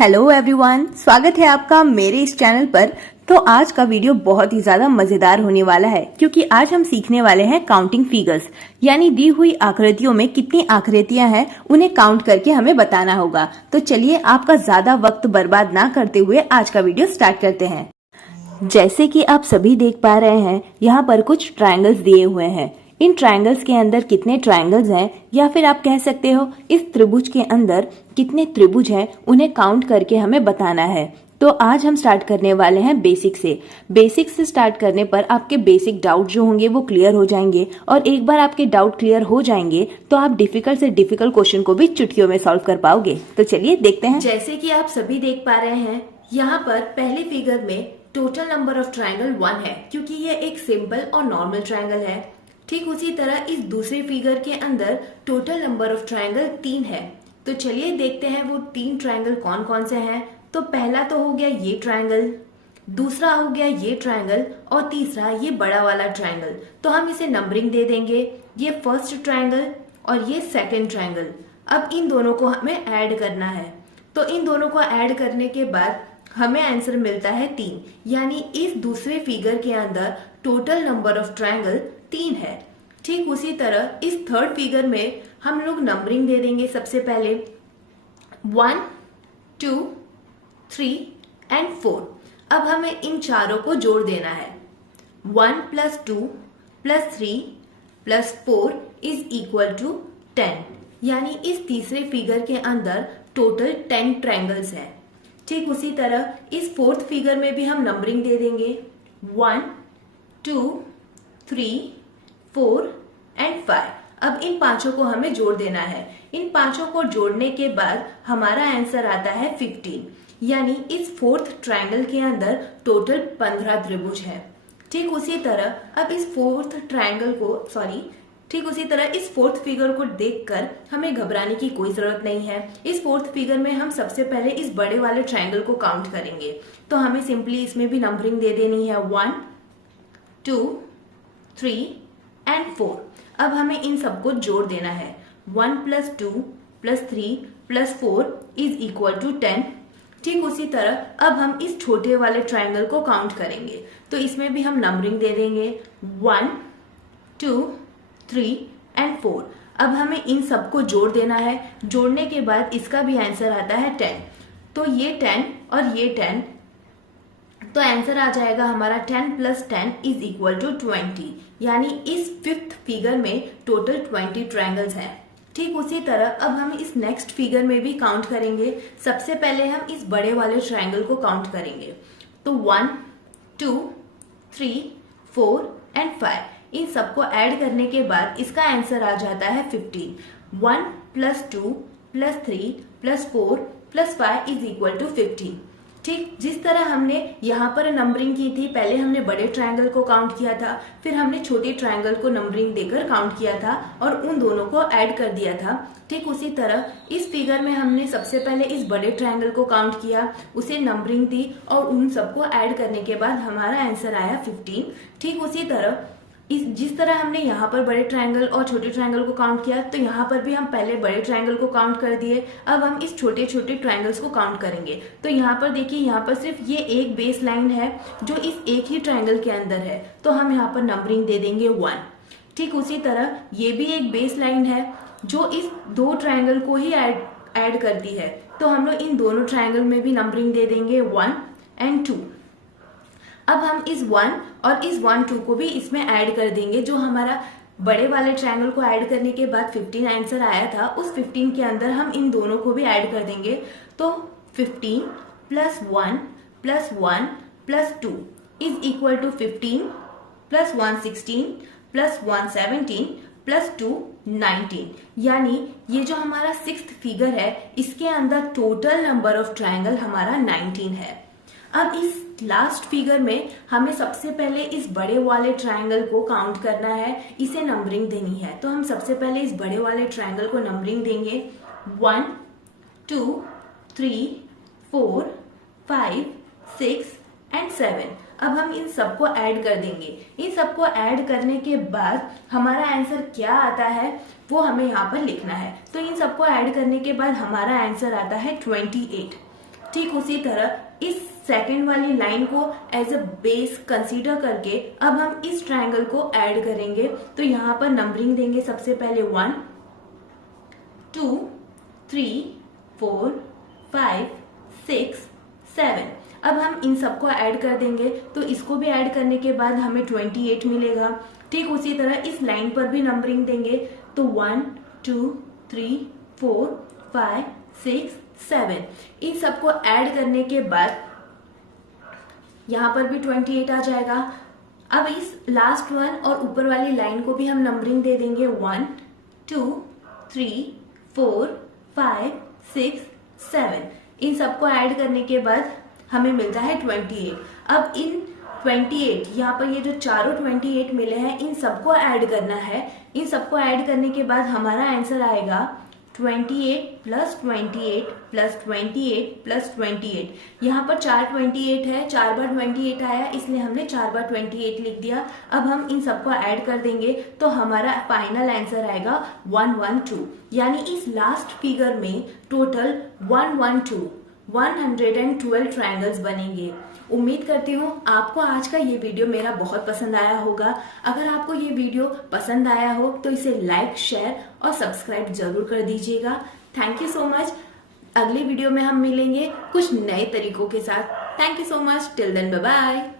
Hello everyone, स्वागत है आपका मेरे इस चैनल पर। तो आज का वीडियो बहुत ही ज्यादा मजेदार होने वाला है क्योंकि आज हम सीखने वाले हैं काउंटिंग फिगर्स, यानी दी हुई आकृतियों में कितनी आकृतियां हैं उन्हें काउंट करके हमें बताना होगा। तो चलिए आपका ज्यादा वक्त बर्बाद ना करते हुए आज का वीडियो स्टार्ट करते हैं। जैसे कि आप सभी देख पा रहे हैं, यहाँ पर कुछ ट्रायंगल्स दिए हुए हैं। इन ट्रायंगल्स के अंदर कितने ट्रायंगल्स हैं या फिर आप कह सकते हो इस त्रिभुज के अंदर कितने त्रिभुज हैं, उन्हें काउंट करके हमें बताना है। तो आज हम स्टार्ट करने वाले हैं बेसिक से। बेसिक से स्टार्ट करने पर आपके बेसिक डाउट जो होंगे वो क्लियर हो जाएंगे, और एक बार आपके डाउट क्लियर हो जाएंगे तो आप डिफिकल्ट से डिफिकल्ट क्वेश्चन को भी चुटकियों में सॉल्व कर पाओगे। तो चलिए देखते हैं। जैसे कि आप सभी देख पा रहे हैं, यहाँ पर पहली फिगर में टोटल नंबर ऑफ ट्रायंगल 1 है क्योंकि ये एक सिंपल और नॉर्मल ट्रायंगल है। ठीक उसी तरह इस दूसरे फिगर के अंदर टोटल नंबर ऑफ ट्रायंगल 3 है। तो चलिए देखते हैं वो 3 ट्रायंगल कौन कौन से हैं। तो पहला तो हो गया ये ट्रायंगल, दूसरा हो गया ये ट्रायंगल, और तीसरा ये बड़ा वाला ट्रायंगल। तो हम इसे नंबरिंग दे देंगे, ये फर्स्ट ट्रायंगल और ये सेकंड ट्रायंगल। अब इन दोनों को हमें ऐड करना है। तो इन दोनों को ऐड करने के बाद हमें आंसर मिलता है 3, यानी इस दूसरे फिगर के अंदर टोटल नंबर ऑफ ट्रायंगल 3 है। ठीक उसी तरह इस थर्ड फिगर में हम लोग नंबरिंग दे देंगे। सबसे पहले 1, 2, 3 एंड 4। अब हमें इन चारों को जोड़ देना है। 1 + 2 + 3 + 4 इज इक्वल टू 10, यानी इस तीसरे फिगर के अंदर टोटल 10 ट्रायंगल्स है। ठीक उसी तरह इस फोर्थ फिगर में भी हम नंबरिंग दे देंगे 1, 2, 3, 4 एंड 5। अब इन पांचों को हमें जोड़ देना है। इन पांचों को जोड़ने के बाद हमारा आंसर आता है 15, यानी इस फोर्थ ट्रायंगल के अंदर टोटल 15 त्रिभुज है। ठीक उसी तरह अब इस फोर्थ फिगर को देखकर हमें घबराने की कोई जरूरत नहीं है। इस फोर्थ फिगर में हम सबसे पहले इस बड़े वाले ट्रायंगल को काउंट करेंगे। तो हमें सिंपली इसमें भी नंबरिंग दे देनी है 1, 2, 3 एंड 4। अब हमें इन सबको जोड़ देना है। 1 + 2 + 3 + 4 इज इक्वल टू 10। ठीक उसी तरह अब हम इस छोटे वाले ट्रायंगल को काउंट करेंगे। तो इसमें भी हम नंबरिंग दे देंगे 1, 2, 3 एंड 4। अब हमें इन सबको जोड़ देना है। जोड़ने के बाद इसका भी आंसर आता है 10। तो ये 10 और ये 10, तो आंसर आ जाएगा हमारा 10 + 10 इज इक्वल टू 20, यानी इस फिफ्थ फिगर में टोटल 20 ट्रायंगल्स हैं। ठीक उसी तरह अब हम इस नेक्स्ट फिगर में भी काउंट करेंगे। सबसे पहले हम इस बड़े वाले ट्रायंगल को काउंट करेंगे। तो 1, 2, 3, 4 एंड 5, इन सबको ऐड करने के बाद इसका आंसर आ जाता है 15। 1 + 2 + 3 + 4 + 5 इज इक्वल टू 15। ठीक जिस तरह हमने यहाँ पर नंबरिंग की थी, पहले हमने बड़े ट्रायंगल को काउंट किया था, फिर हमने छोटे ट्रायंगल को नंबरिंग देकर काउंट किया था और उन दोनों को ऐड कर दिया था। ठीक उसी तरह इस फिगर में हमने सबसे पहले इस बड़े ट्रायंगल को काउंट किया, उसे नंबरिंग दी और उन सबको ऐड करने के बाद हमारा आंसर आया 15। ठीक उसी तरह जिस तरह हमने यहाँ पर बड़े ट्रायंगल और छोटे ट्रायंगल को काउंट किया, तो यहाँ पर भी हम पहले बड़े ट्रायंगल को काउंट कर दिए। अब हम इस छोटे छोटे ट्रायंगल्स को काउंट करेंगे। तो यहाँ पर देखिए, यहाँ पर सिर्फ ये एक बेस लाइन है जो इस एक ही ट्रायंगल के अंदर है, तो हम यहाँ पर नंबरिंग दे देंगे 1। ठीक उसी तरह ये भी एक बेस लाइन है जो इस दो ट्रायंगल को ही ऐड करती है, तो हम लोग इन दोनों ट्रायंगल में भी नंबरिंग दे देंगे 1 एंड 2। अब हम इस 1 और इस 1, 2 को भी इसमें ऐड कर देंगे। जो हमारा बड़े वाले ट्रायंगल को ऐड करने के बाद 15 आंसर आया था, उस 15 के अंदर हम इन दोनों को भी ऐड कर देंगे। तो 15 + 1 + 1 + 2 इज इक्वल टू 15 + 1 16 + 1 17 + 2 19, यानी ये जो हमारा सिक्स्थ फिगर है इसके अंदर टोटल नंबर ऑफ ट्रायंगल हमारा 19 है। अब इस लास्ट फिगर में हमें सबसे पहले इस बड़े वाले ट्रायंगल को काउंट करना है, इसे नंबरिंग देनी है। तो हम सबसे पहले इस बड़े वाले ट्रायंगल को नंबरिंग देंगे 1, 2, 3, 4, 5, 6 एंड 7। अब हम इन सबको ऐड कर देंगे। इन सबको ऐड करने के बाद हमारा आंसर क्या आता है वो हमें यहाँ पर लिखना है। तो इन सबको ऐड करने के बाद हमारा आंसर आता है 28। ठीक उसी तरह इस सेकंड वाली लाइन को एज अ बेस कंसीडर करके अब हम इस ट्रायंगल को ऐड करेंगे। तो यहाँ पर नंबरिंग देंगे, सबसे पहले 1 2 3 4 5 6 7। अब हम इन सबको ऐड कर देंगे, तो इसको भी ऐड करने के बाद हमें 28 मिलेगा। ठीक उसी तरह इस लाइन पर भी नंबरिंग देंगे, तो 1 2 3 4 5 6 7। इन सबको ऐड करने के बाद यहाँ पर भी 28 आ जाएगा। अब इस लास्ट वन और ऊपर वाली लाइन को भी हम नंबरिंग दे देंगे, 1 2 3 4 5 6 7। इन सबको ऐड करने के बाद हमें मिलता है 28। अब इन 28 यहाँ पर ये जो चारों 28 मिले हैं, इन सबको ऐड करना है। इन सबको ऐड करने के बाद हमारा आंसर आएगा 28 प्लस 28 प्लस 28 प्लस 28। यहाँ पर 4 28 है, 4 बार 28 आया, इसलिए हमने 4 बार 28 लिख दिया। अब हम इन सबको ऐड कर देंगे तो हमारा फाइनल आंसर आएगा 112। यानी इस लास्ट फिगर में टोटल 112 ट्रायंगल्स बनेंगे। उम्मीद करती हूँ आपको आज का ये वीडियो मेरा बहुत पसंद आया होगा। अगर आपको ये वीडियो पसंद आया हो तो इसे लाइक, शेयर और सब्सक्राइब जरूर कर दीजिएगा। Thank you so much. अगले वीडियो में हम मिलेंगे कुछ नए तरीकों के साथ। Thank you so much. Till then, bye bye.